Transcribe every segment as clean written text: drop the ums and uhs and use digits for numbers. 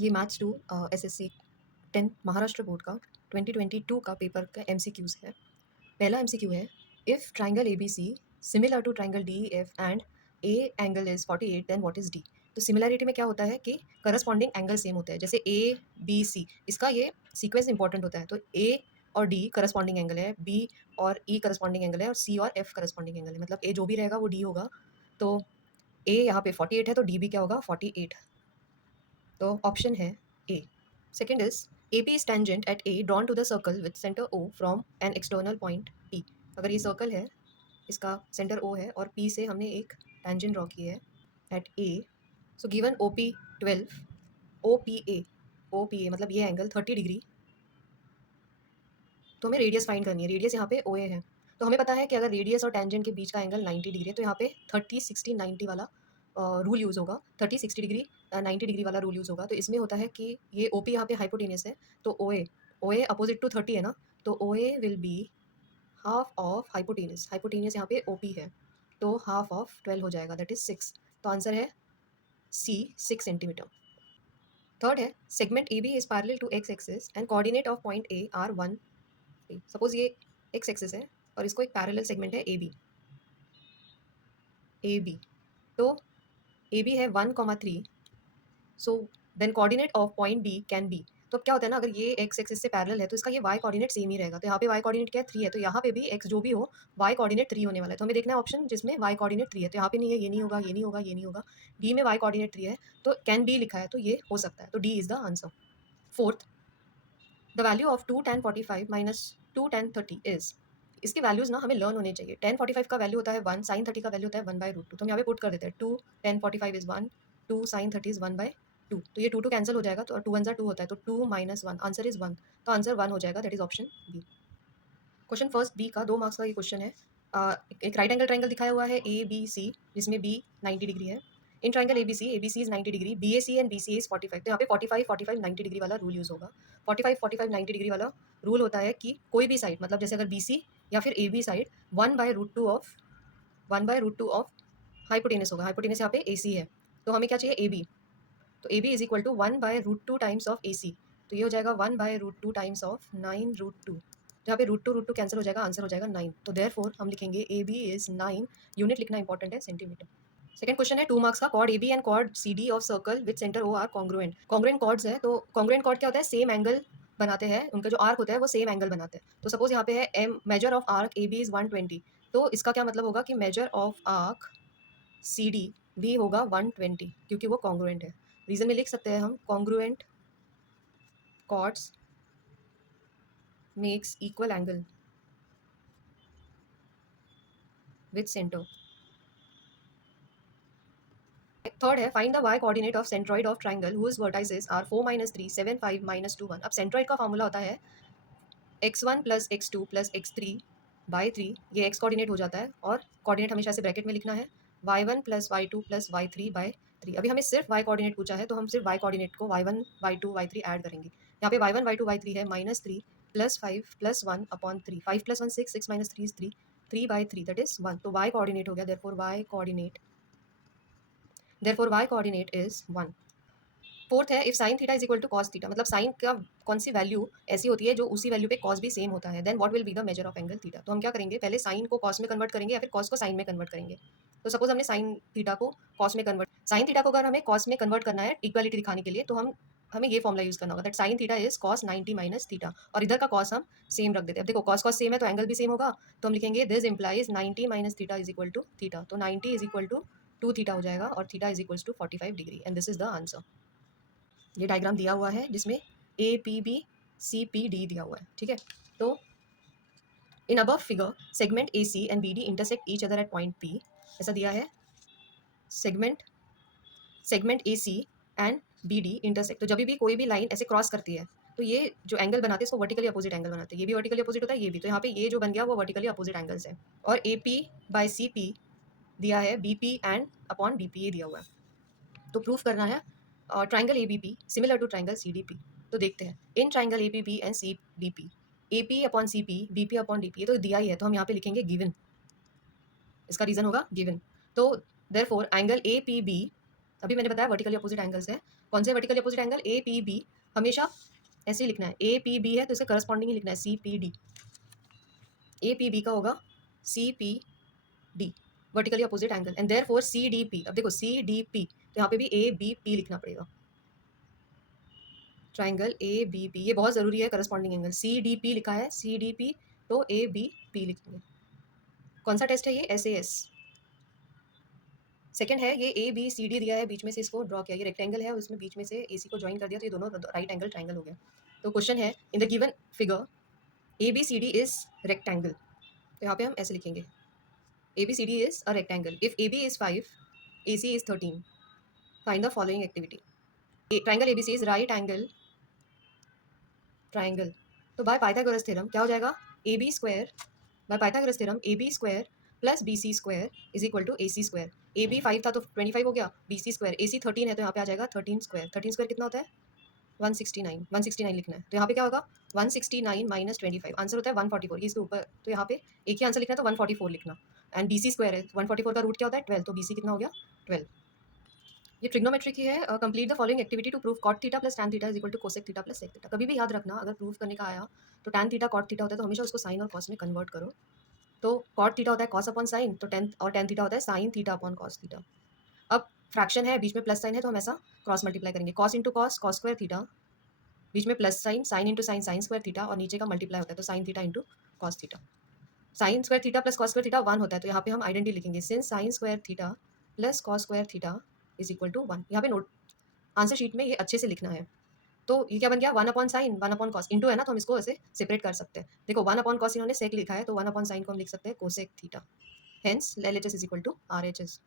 ये maths 2 SSC 10th Maharashtra board का 2022 का पेपर का एमसीक्यूज है। पहला एमसीक्यू है, if triangle ABC similar to triangle DEF and A angle is 48 then what is D. तो सिमिलरिटी में क्या होता है कि करस्पॉन्डिंग एंगल सेम होते हैं। जैसे ए बी सी, इसका ये सीक्वेंस इंपॉर्टेंट होता है। तो ए और डी करस्पॉन्डिंग एंगल है, बी और ई करस्पॉन्डिंग एंगल है, और सी और एफ करस्पॉन्डिंग एंगल है। मतलब ए जो भी रहेगा वो डी होगा। तो ए यहाँ पे 48 है तो डी भी क्या होगा 48। तो ऑप्शन है A. Second is A P is tangent at A drawn to the circle with centre O from an external point P. अगर ये सर्कल है, इसका सेंटर ओ है और पी से हमने एक टेंजेंट ड्रॉ की है at A. So given O P 12, O P A मतलब ये एंगल 30 डिग्री। तो हमें रेडियस फाइंड करनी है। रेडियस यहाँ पे ओ ए है। तो हमें पता है कि अगर रेडियस और टेंजेंट के बीच का एंगल 90 डिग्री है तो यहाँ पे 30 60 90 वाला रूल यूज़ होगा। 30 60 डिग्री 90 डिग्री वाला रूल यूज़ होगा। तो इसमें होता है कि ये ओ पी यहाँ पे हाइपोटेनियस है, तो ओ ए अपोजिट टू 30 है ना, तो O A will be half of hypotenuse. Hypotenuse यहाँ पे ओ पी है, तो हाफ ऑफ 12 हो जाएगा, दैट इज 6। तो आंसर है सी, 6 सेंटीमीटर। थर्ड है, segment A B is parallel to X axis and coordinate of point A are 1। Suppose ये एक्स एक्सिस है और इसको एक पैरेलल सेगमेंट है ए बी। तो ए बी है 1,3। So then coordinate of point B can be. तो अब क्या होता है ना, अगर ये एक्स एक्सिस से पैरेलल है तो इसका ये वाई कोऑर्डिनेट सेम ही रहेगा। तो यहाँ पे वाई कोऑर्डिनेट क्या है 3 है, तो यहाँ पे भी एक्स जो भी हो वाई कोऑर्डिनेट 3 होने वाला है। तो हमें देखना है ऑप्शन जिसमें वाई कोऑर्डिनेट 3 है। तो यहाँ पे नहीं है, ये नहीं होगा, ये नहीं होगा, ये नहीं होगा। बी में वाई कोऑर्डिनेट 3 है तो कैन बी लिखा है, तो ये हो सकता है, तो D is the answer. Fourth, the value of 2 tan 45 minus 2 tan 30 is. इसकी वैल्यूज ना हमें लर्न होने चाहिए। 10 45 का वैल्यू होता है 1, साइन 30 का वैल्यू होता है 1/√2। तो हम यहाँ पे पुट कर देते हैं 2 tan 45 इज 1, 2 साइन 30 इज 1/2। तो ये 2 कैंसिल हो जाएगा, तो 2 1 2 होता है, तो 2 - 1, आंसर इज 1। तो आंसर 1 हो जाएगा, that is option B. Question first B का 2 मार्क्स का ये क्वेश्चन है। एक राइट एंगल ट्राइंगल दिखाया हुआ है ए बी सी, जिसमें बी 90 डिग्री है। In triangle A B C is 90 degree, B A C and B C is 45। तो यहाँ पे 45 45 90 डिग्री वाला रूल यूज़ होगा। 45 45 90 डिग्री वाला रूल होता है कि कोई भी साइड, मतलब जैसे अगर बी सी या फिर A B side 1/√2 of hypotenuse होगा। हाइपोटेनस यहाँ पे ए सी है, तो हमें क्या चाहिए ए बी। तो A B is equal to 1/√2 times of A C. तो ये हो जाएगा 1/√2 टाइम्स ऑफ 9√2। जहाँ पे √2 कैंसिल हो जाएगा, आंसर हो जाएगा 9। तो देयरफॉर हम लिखेंगे ए बी इज 9। यूनिट लिखना इंपॉर्टेंट है, सेंटीमीटर। सेकंड क्वेश्चन है 2 मार्क्स का, chord A B and chord C D of circle with centre O are congruent. Congruent chords है, तो कॉन्ग्रुएंट कॉर्ड क्या होता है, सेम एंगल बनाते हैं। उनका जो आर्क होता है वो सेम एंगल बनाते हैं। तो सपोज यहाँ पे है M, measure of arc A B is 120। तो इसका क्या मतलब होगा कि measure of arc C D भी होगा 120, क्योंकि वो कॉन्ग्रुएंट है। रीजन में लिख सकते हैं हम, congruent chords makes equal angle with centre. Third है, find the y coordinate of centroid of triangle whose vertices are 4 - 3 7 5 - 2 1। अब सेंट्रॉइड का फॉर्मूला होता है x1 + x2 + x3/3। ये x कोऑर्डिनेट हो जाता है और कोऑर्डिनेट हमेशा से ब्रैकेट में लिखना है, y1 + y2 + y3/3। अभी हमें सिर्फ y कोऑर्डिनेट पूछा है, तो हम सिर्फ y कोऑर्डिनेट को y1 y2 y3 ऐड करेंगे। यहाँ पे y1 y2 y3 है -3 + 5 + 1/3। 5 + 1 6, 6 - 3 is 3, 3/3 दैट इज 1। तो y कोऑर्डिनेट हो गया, therefore y coordinate is 1। Fourth है, if sine theta is equal to cos theta, मतलब साइन का कौन सी वैल्यू ऐसी होती है जो उसी वैल्यू पे कॉस भी सेम होता है, then what will be the measure of angle theta. तो हम क्या करेंगे, पहले साइन को कॉस में कन्वर्ट करेंगे या फिर कॉस को साइन में कन्वर्ट करेंगे। तो सपोज हमने साइन थीटा को कॉस में कन्वर्ट, साइन थीटा को अगर हमें कॉस में कन्वर्ट करना है इक्वालिटी दिखाने के लिए, तो हमें ये फॉर्मुला यूज करना होगा, that sine theta is cos 90 minus theta, और इधर का कॉस हम सेम रख देते हैं। अब देखो कॉस सेम है तो एंगल भी सेम होगा, तो हम लिखेंगे this implies 90 minus theta is equal to theta. तो 90 इज इक्वल टू 2 थीटा हो जाएगा और theta is equal to 45 degree, and this is the answer. ये डायग्राम दिया हुआ है जिसमें A P B C P D दिया हुआ है, ठीक है। तो in above figure segment A C and B D intersect each other at point P. ऐसा दिया है, segment A C and B D intersect. तो जब भी कोई भी लाइन ऐसे क्रॉस करती है तो ये जो एंगल बनाते हैं इसको वर्टिकली अपोजिट एंगल बनाते हैं। ये भी वर्टिकली अपोजिट होता है, ये भी। तो यहाँ पे ये जो बन गया वो वर्टिकली अपोजिट एंगल्स है। और A P by C P दिया है, B P and upon D P A दिया हुआ है। तो प्रूफ करना है triangle A B P similar to triangle C D P. तो देखते हैं, in triangle A P B and C D P, A P upon C P, B P upon D P, ये तो दिया ही है, तो हम यहाँ पे लिखेंगे गिवन। इसका रीजन होगा गिवन। तो therefore angle A P B, अभी मैंने बताया वर्टिकली अपोजिट एंगल्स है, कौन से vertically opposite angle, A P B, हमेशा ऐसे ही लिखना है, ए पी बी है तो इसे करस्पॉन्डिंग ही लिखना है, C P D, A P B का होगा C P D, vertically opposite angle, and therefore C D P. अब देखो सी डी पी, तो यहाँ पे भी ए बी पी लिखना पड़ेगा, ट्राइंगल ए बी पी, ये बहुत ज़रूरी है corresponding angle, C D P लिखा है, सी डी पी तो ए बी पी लिखेंगे। कौन सा टेस्ट है ये, एस ए एस। सेकंड है, ये ए बी सी डी दिया है, बीच में से इसको ड्रॉ किया, ये रेक्टेंगल है, उसमें बीच में से ए सी को ज्वाइन कर दिया, तो ये दोनों राइट एंगल ट्राइंगल हो गया। तो क्वेश्चन है, in the given figure A B C D is rectangle, तो यहाँ पे हम ऐसे लिखेंगे, A B C D is a rectangle, if A B is 5, A C is 13, find the following activity. Triangle A B C is right angle triangle, तो by Pythagoras theorem क्या हो जाएगा, A B square, by Pythagoras theorem A B square plus B C square is equal to A C square. A B 5 था तो 25 हो गया, B C square, ए सी 13 है तो यहाँ पे आ जाएगा 13 स्क्वायर, 13 स्क्वायर कितना होता है 169, 169 लिखना है, तो यहाँ पे क्या होगा 169 माइनस 25, आंसर होता है 144, ये इसके ऊपर, तो यहाँ पे एक ही आंसर लिखना है तो 144 लिखना, एंड बी सी स्क्वायर है, 144 का रूट क्या होता है 12, तो बी सी कितना हो गया 12। ये ट्रिग्नोमेट्री की है, complete the following activity to prove cot theta plus tan theta is equal to cosec theta plus sec theta. कभी भी याद रखना, अगर प्रूव करने का आया तो टैन थीटा कॉट थीटा होता है, तो हमेशा उसको साइन और कॉस में कन्वर्ट करो, तो कॉट थीटा होता है कॉस अपॉन साइन, तो टेन, और टैन थीटा होता है sine theta upon cos theta. अब फ्रैक्शन है, बीच में प्लस साइन है, तो हम ऐसा क्रॉस मल्टीप्लाई करेंगे, cos into cos, cos square theta, बीच में plus sine, sine into sine, sine square theta, और नीचे का मल्टीप्लाई होता है तो sine theta into cos theta. Sine square theta plus cos square theta 1 होता है, तो यहाँ पे हम आइडेंटिटी लिखेंगे, since sin square theta plus cos square theta is equal to 1। यहाँ पे नोट आंसर शीट में ये अच्छे से लिखना है, तो ये क्या बन गया 1 upon sine 1 upon cos, into है ना, तो हम इसको ऐसे सेपरेट कर सकते हैं। देखो 1 अपॉन कॉस इन्होंने सेक लिखा है, तो 1 अपॉन साइन को हम लिख सकते हैं cosec theta, hence LHS is equal to RHS।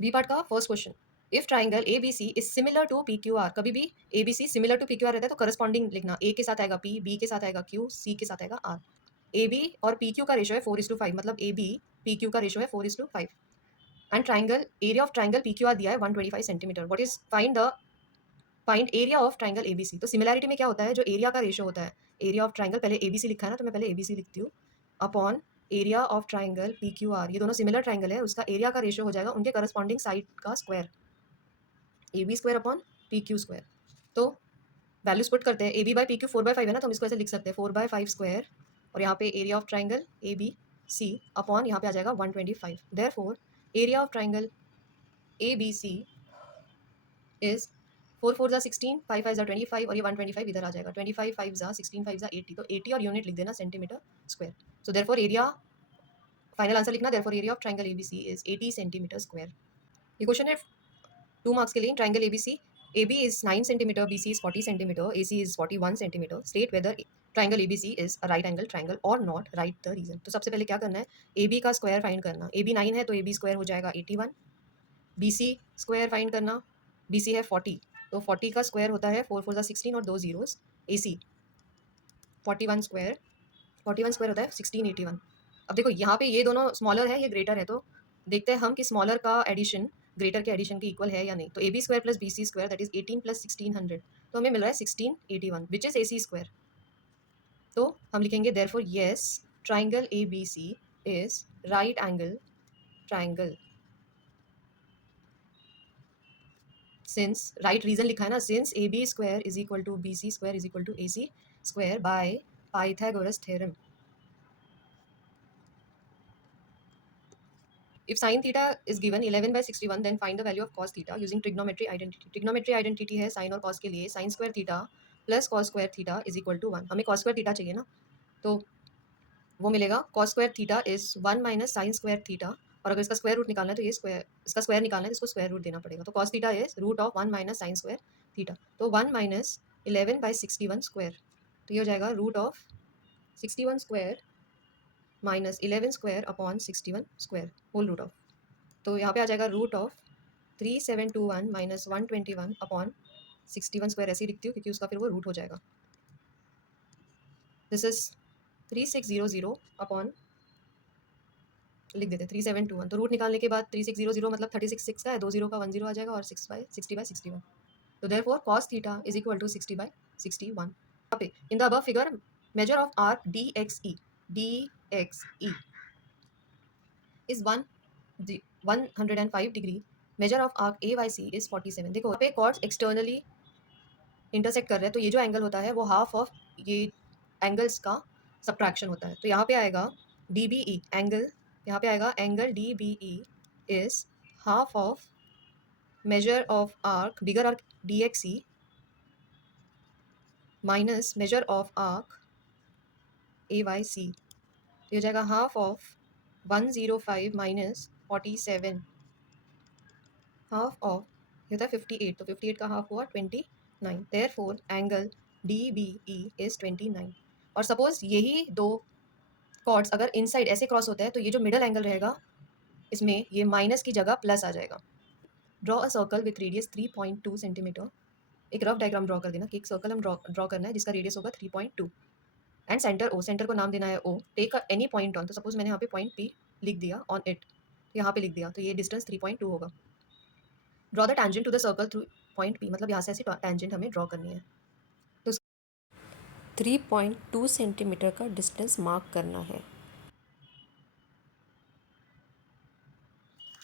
B part का first question, if triangle A B C is similar to P Q R, कभी भी A B C similar to P Q R रहता है तो corresponding लिखना, ए के साथ आएगा पी, बी के साथ आएगा क्यू, सी के साथ आएगा आर। ए बी और पी क्यू का रेशो है 4:5, मतलब ए बी पी क्यू का रेशो है 4:5, and triangle area of triangle P Q R दिया है 125 centimetre, what is find area of triangle A B C. तो सिमिलैरिटी में क्या होता है, जो एरिया का रेशो होता है, एरिया ऑफ ट्राइंगल, पहले ए बी सी लिखा है ना, तो मैं पहले ए बी सी लिखती हूँ, upon area of triangle P Q are, ये दोनों सिमिलर ट्राइंगल है, उसका एरिया का रेशो हो जाएगा उनके करस्पॉन्डिंग साइड का square, A B square upon P Q square. तो वैल्यूज पुट करते हैं, A B by P Q 4/5 है ना, तो हम इसको ऐसे लिख सकते हैं 4/5 स्क्वायर, और यहाँ पे area of triangle A B C upon यहाँ पे आ जाएगा 125, therefore area of triangle A B C is 4 4 16, 5 5 25, और ये 125 इधर आ जाएगा, 25 5 16, 5 80, तो 80 और यूनिट लिख देना centimetre square. So therefore area, final answer लिखना, therefore area of triangle A B C is 80 centimetre square. ये क्वेश्चन है 2 मार्क्स के लिए, triangle A B C, A B is 9 centimetre, B C is 40 centimetre, A C is 41 centimetre, state whether triangle A B C is a right angle triangle और not, write the reason. तो सबसे पहले क्या करना है, A B का square find करना, A B 9 है तो ए बी स्क्वायर हो जाएगा 81, बी सी स्क्वायर फाइंड करना, बी सी है 40, तो 40 का स्क्वायर होता है 4 4 16 और 2 जीरोस, ए सी 41 स्क्वायर, 41 स्क्वायर होता है 1681। अब देखो यहाँ पे ये दोनों स्मॉलर है, ये ग्रेटर है, तो देखते हैं हम कि स्मॉलर का एडिशन ग्रेटर के एडिशन के इक्वल है या नहीं। तो A B square plus B C square that is 18 plus 1600, तो हमें मिल रहा है 1681 which is a C square. तो हम लिखेंगे therefore yes triangle A B C is right angle triangle, since right reason लिखा है ना, since A B square is equal to B C square is equal to A C square by Pythagoras theorem. If sin theta is given 11/61, then find the value of cos theta using trigonometry identity. Trigonometry identity है sin और cos के लिए, sin square theta plus cos square theta is equal to 1। हमें cos square theta चाहिए ना, तो वो मिलेगा cos square theta is 1 minus sin square theta, और अगर इसका स्क्वायर रूट निकालना है तो ये स्क्वायर, इसका स्क्वायर निकालना है तो इसको स्क्वायर रूट देना पड़ेगा, तो cos theta is root of 1 minus sin square theta, तो 1 minus 11/61 स्क्वायर, तो ये हो जाएगा root of 61 square minus 11 square upon 61 square whole root of, तो यहाँ पे आ जाएगा root of 3721 minus 121 upon 61 square, ऐसे ही लिखती हूँ क्योंकि उसका फिर वो रूट हो जाएगा, दिस इज 3600 अपॉन, लिख देते 3721, तो रूट निकालने के बाद 3600 मतलब 36 का है, 2 0 का 1 0 आ जाएगा, और 60/61, तो therefore cos theta is equal to 60/61। यहाँ पे in the above figure measure of arc DXE is 1 105 degree, measure of arc A Y C is 47। देखो यहाँ पे कॉर्ड्स एक्सटर्नली इंटरसेक्ट कर रहे हैं, तो ये जो एंगल होता है वो हाफ ऑफ ये एंगल्स का सब्ट्रैक्शन होता है। तो यहाँ पे आएगा डी बी ई एंगल, यहाँ पे आएगा angle D B E is half of measure of arc bigger arc D X C minus measure of arc A Y C. तो ये हो जाएगा half of 105 minus 47, half of ये होता है 58, तो 58 का हाफ हुआ 29। Therefore angle D B E is 29। और सपोज यही दो कॉर्ड्स अगर इनसाइड ऐसे क्रॉस होता है तो ये जो मिडल एंगल रहेगा इसमें ये माइनस की जगह प्लस आ जाएगा। Draw a circle with radius 3.2 centimetre. एक रफ डायग्राम ड्रॉ कर देना कि एक सर्कल हम ड्रॉ करना है जिसका रेडियस होगा 3.2 एंड सेंटर ओ, सेंटर को नाम देना है ओ। टेक एनी पॉइंट ऑन, तो सपोज मैंने यहाँ पे पॉइंट पी लिख दिया ऑन इट, यहाँ पे लिख दिया, तो ये डिस्टेंस 3.2 होगा। Draw the tangent to the circle through point P, मतलब यहाँ से ऐसी टैंजेंट हमें ड्रॉ करनी है। तो 3.2 सेंटीमीटर का डिस्टेंस मार्क करना है।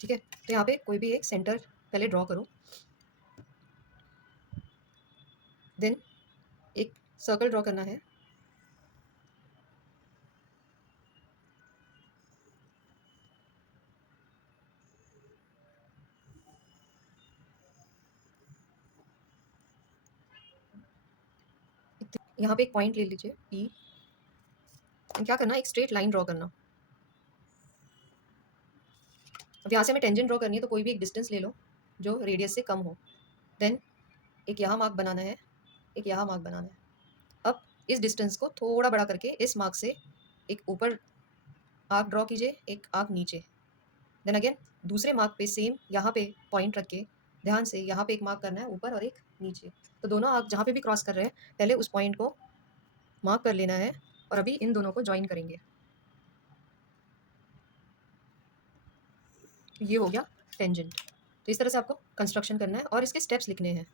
ठीक है, तो यहाँ पे कोई भी एक सेंटर पहले ड्रॉ करो, देन एक सर्कल ड्रॉ करना है। यहाँ पे एक पॉइंट ले लीजिए पी, क्या करना, एक स्ट्रेट लाइन ड्रॉ करना। अब यहाँ से हमें टेंजेंट ड्रॉ करनी है, तो कोई भी एक डिस्टेंस ले लो जो रेडियस से कम हो। देन एक यहाँ मार्क बनाना है, एक यहाँ मार्क बनाना है। अब इस डिस्टेंस को थोड़ा बड़ा करके इस मार्क से एक ऊपर आर्क ड्रॉ कीजिए, एक आर्क नीचे। देन अगेन दूसरे मार्क पे सेम यहाँ पे पॉइंट रख के ध्यान से यहाँ पे एक मार्क करना है ऊपर और एक नीचे। तो दोनों आर्क जहाँ पे भी क्रॉस कर रहे हैं पहले उस पॉइंट को मार्क कर लेना है और अभी इन दोनों को ज्वाइन करेंगे। ये हो गया टेंजेंट। तो इस तरह से आपको कंस्ट्रक्शन करना है और इसके स्टेप्स लिखने हैं।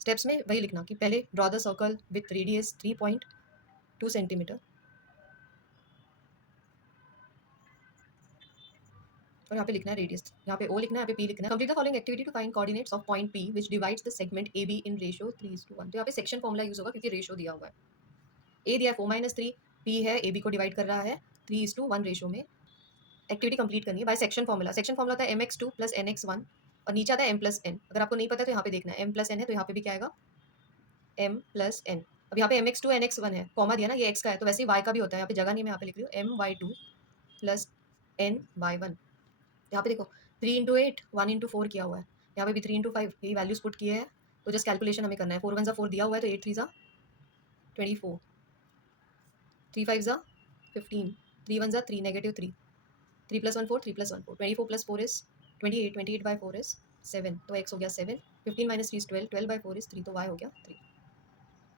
स्टेप्स में वही लिखना कि पहले draw the circle with radius 3.2 centimetre, और यहाँ पे लिखना है रेडियस, यहाँ पे ओ लिखना है, यहाँ पे पी लिखना है। Complete the following activity to find coordinates of point P which divides the segment A B in ratio 3:1। तो यहाँ पे सेक्शन फॉर्मूला यूज होगा क्योंकि रेशियो दिया हुआ है। ए दिया है 4-3, पी है ए बी को डिवाइड कर रहा है 3:1 रेशियो में। एक्टिविटी कंप्लीट करनी है by section formula. Section formula होता है mx2 + nx1 और नीचे आता है m+n। अगर आपको नहीं पता तो यहाँ पे देखना है m+n है तो यहाँ पे भी क्या आएगा m+n। अब यहाँ पे mx2 nx1 है, कॉमा दिया ना, ये x का है, तो वैसे ही y का भी होता है। यहाँ पे जगह नहीं, मैं यहाँ पे लिख रही हूँ my2 + ny1। यहाँ पे देखो 3 × 8 1 × 4 किया हुआ है, यहाँ पे भी 3 × 5 यही वैल्यूज पुट किए हैं। तो जस्ट कैलकुलेशन हमें करना है। 4 × 1 = 4 दिया हुआ है तो 8 × 3 = 24, 3 × 5 = 15, 3 × 1 = 3, -3, 3 + 1 4, 3 + 1 4, 24 + 4 is 28, 28/4 is 7, तो x हो गया 7, 15 - 3 is 12, 12/4 is 3, तो y हो गया 3।